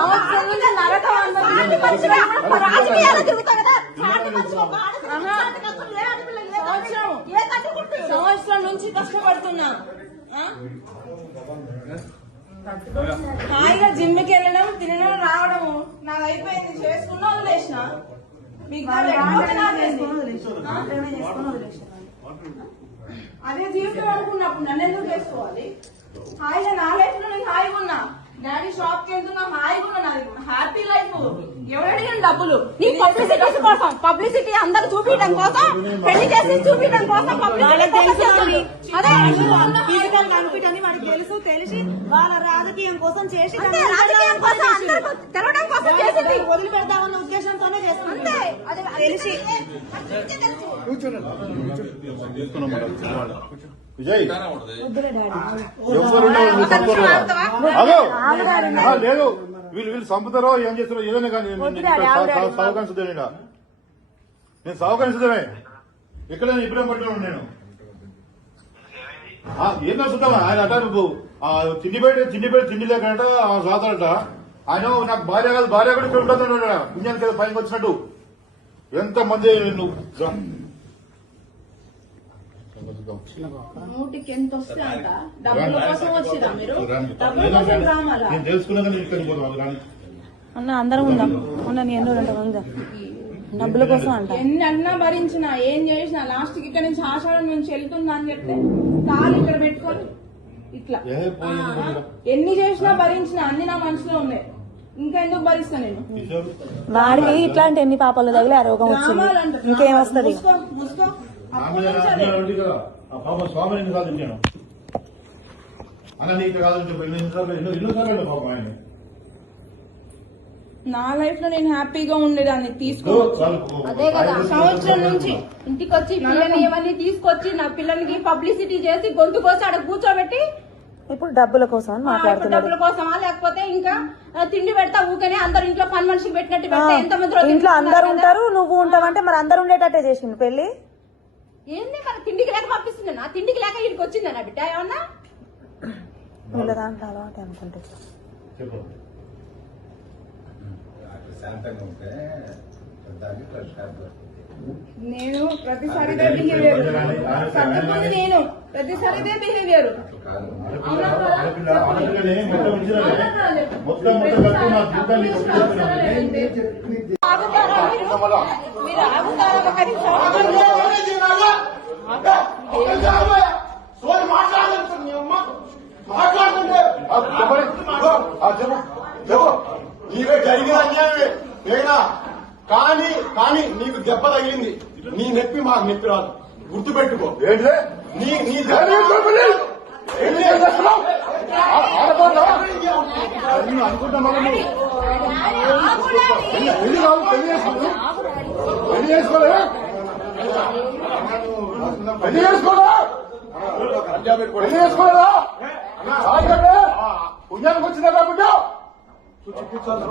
సంవత్సరం నుంచి నరకం సంవత్సరం నుంచి కష్టపడుతున్నా. హాయిగా జిమ్కి వెళ్ళడం, తినడం, రావడము నాకు అయిపోయింది. చేసుకున్నా వదిలేసిన. మీకు అదే జీవితం అనుకున్నప్పుడు నన్ను ఎందుకు చేసుకోవాలి? హాయిగా నా లైఫ్ లో నేను హాయిగా ఉన్నా. డాడీ షాప్ కి వెళ్తున్నా, హాయిగా ఉన్నా. నాది హ్యాపీ లైఫ్. ఎవరడిగిన డబ్బులు నీ పబ్లిసిటీ కోసం, పబ్లిసిటీ అందరు చూపించడం కోసం, పెళ్లి చేసి చూపించడం కోసం కనిపించని వాడికి తెలుసు. తెలిసి వాళ్ళ రాజకీయం కోసం చేసి రాజకీయం కోసం అందరూ తెలవడం కోసం చేసింది. వదిలిపెడతామన్న ఉద్దేశంతోనే చేస్తుంది. తెలిసి విజయ్ లేదు, వీళ్ళు సంపుతారో ఏం చేస్తారో ఏదైనా కానీ సహకరించదేనా? నేను సహకరించదేమే. ఇక్కడ నేను ఇబ్బంది పడుతున్నాను. నేను ఏందో చూద్దామా? ఆయన అట నువ్వు తిండి లేకట సాతాడట. ఆయన నాకు భార్య కాదు, భార్య కూడా ఇక్కడ ఉంటుంది. పుణ్యానికి కదా పైకి వచ్చినట్టు ఎంత మంది నువ్వు నూటికి ఎంత వస్తే అంట. డబ్బుల కోసం వచ్చిరా మీరు? డబ్బుల కోసం రామారా? అన్న అందరం ఉందాం. నీ ఎన్నో ఉందా? డబ్బుల కోసం అంట. ఎన్ని అన్నా భరించిన, ఏం చేసినా లాస్ట్ కి ఇక్కడ నుంచి ఆషాఢం నుంచి వెళ్తున్నా అని చెప్తే కాలు ఇక్కడ పెట్టుకొని ఇట్లా ఎన్ని చేసినా భరించిన, అన్ని నా మనసులో ఉన్నాయి. ఇంకా ఎందుకు భరిస్తా నేను? వాడికి ఇట్లాంటి ఎన్ని పాపాలు తగిలి ఆ రోగం వచ్చింది. ఇంకేం వస్తుంది? స్వామిని కాదు నేను అన్న, నీకు కాదు ఎన్నోసార్లు పాపం ఆయన. నా లైఫ్ లో నేను హ్యాపీగా ఉండేదాన్ని. తీసుకోవచ్చు అదే కదా. సంవత్సరం నుంచి ఇంటికి వచ్చి పిల్లని ఇవన్నీ తీసుకొచ్చి నా పిల్లలకి పబ్లిసిటీ చేసి గొంతు కోసి అక్కడ కూర్చోబెట్టి ఇప్పుడు డబ్బుల కోసం మాట్లాడుతున్నారు. డబ్బుల కోసమా? లేకపోతే ఇంకా తిండి పెడతా ఊకనే అందరు ఇంట్లో పని మనిషికి పెట్టినట్టు పెడతా. ఎంతమంది ఇంట్లో అందరు ఉంటారు, నువ్వు ఉంటావంటే మరి అందరు ఉండేటట్టే చేసింది పెళ్లి. ఏంది మరి? తిండికి లేక పంపిస్తుంది. నా తిండికి లేక ఇక్కడికి వచ్చిందా నా బిడ్డ? ఏమన్నా దాంట్లో అలవాటు అనుకుంటే నేను ప్రతిసారి బిహేవియర్ నేను ప్రతిసారి ఇదే బిహేవియర్. మీరు ఆగుతారా? నీవే జరిగిన అన్యాయమే వేగనా. కానీ నీకు దెబ్బ తగిలింది. నీ నొప్పి మాకు నొప్పి రాదు, గుర్తు పెట్టుకో. పుణ్యానికి వచ్చిందా బిడ్డ?